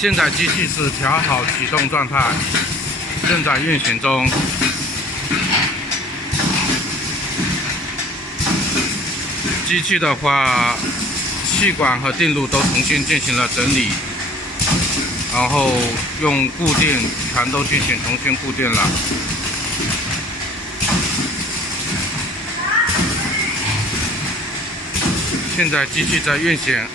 现在机器是调好启动状态，正在运行中。机器的话，气管和电路都重新进行了整理，然后用固定全都进行重新固定了。现在机器在运行。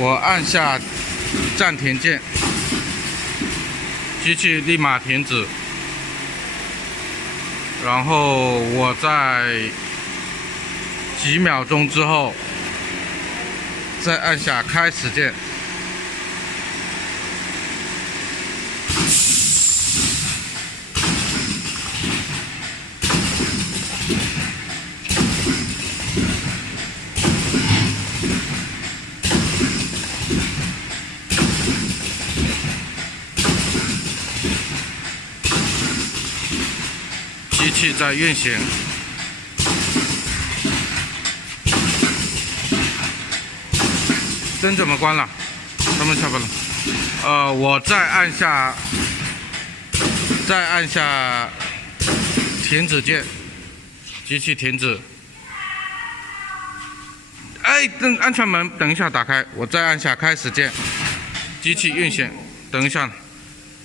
我按下暂停键，机器立马停止。然后我在几秒钟之后再按下开始键。机器在运行。灯怎么关了？他们下班了。我再按下停止键，机器停止。哎，安全门等一下打开，我再按下开始键，机器运行。等一下，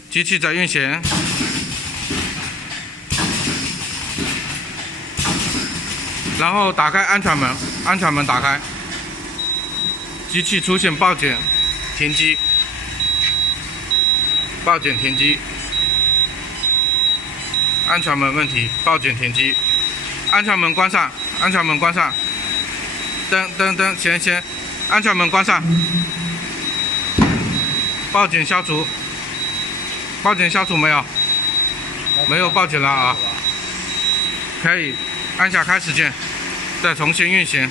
机器在运行。然后打开安全门，安全门打开，机器出现报警停机，报警停机，安全门问题，报警停机，安全门关上，安全门关上，灯，先，安全门关上，报警消除，报警消除没有？没有报警了啊，可以按下开始键。再重新运行。